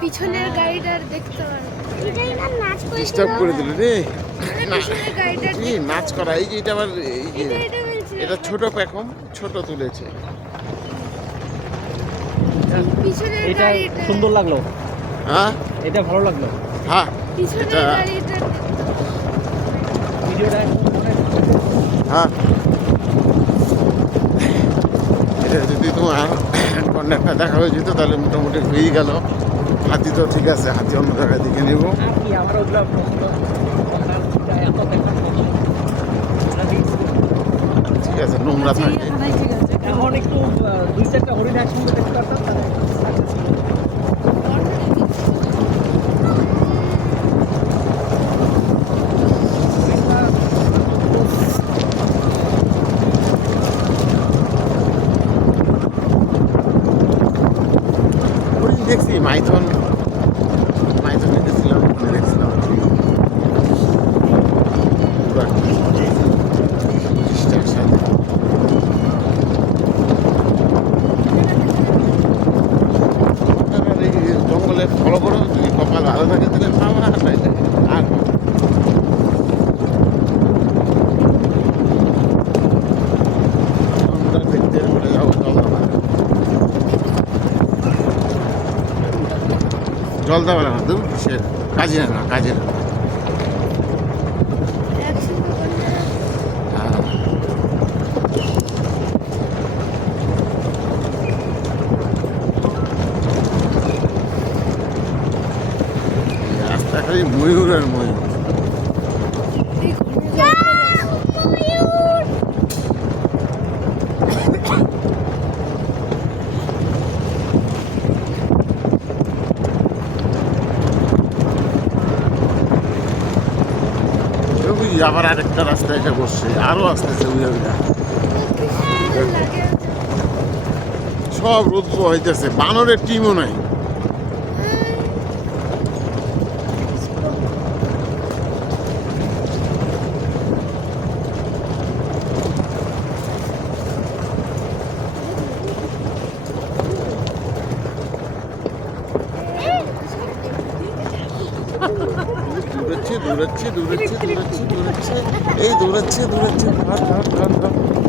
পিছনের গাড়িটার দেখতে পারো। ডিস্টার্ব করে দিল রে। নাচ করা? এই যে এটা আবার এই যে এটা ছোট প্যাকম ছোট তুলেছে। এটা সুন্দর লাগল। হ্যাঁ? এটা ভালো লাগল। হ্যাঁ। এটা- হ্যাঁ এটা যদি তোমার কন্যাটা দেখা হয়ে যেত তাহলে মোটামুটি হয়েই গেল। হাতি তো ঠিক আছে হাতি অন্য জায়গায় দিকে নেব। ঠিক আছে নোংরা থাকে। এখন একটু দুই চারটা হরিণ একসঙ্গে দেখতে পারতাম তাহলে। দেখছি মাইথনে জঙ্গলে ফলো করো, যদি কপাল ভালো থাকে তাহলে পাওয়া আর জলদাপাড়া জলদাপাড়া না দূর সে কাজে না কাজে না ময়ূর ময়ূর। এই জঙ্গল ওই আবার আরেকটা রাস্তা এটা বসছে আরও আসতেছে আছে সব রুদ্র হইতেছে বানরের টিমও নাই। দৌড়াচ্ছে দৌড়াচ্ছে দৌড়াচ্ছে দৌড়াচ্ছে দৌড়াচ্ছে এই দৌড়াচ্ছে দৌড়াচ্ছে ধর ধর।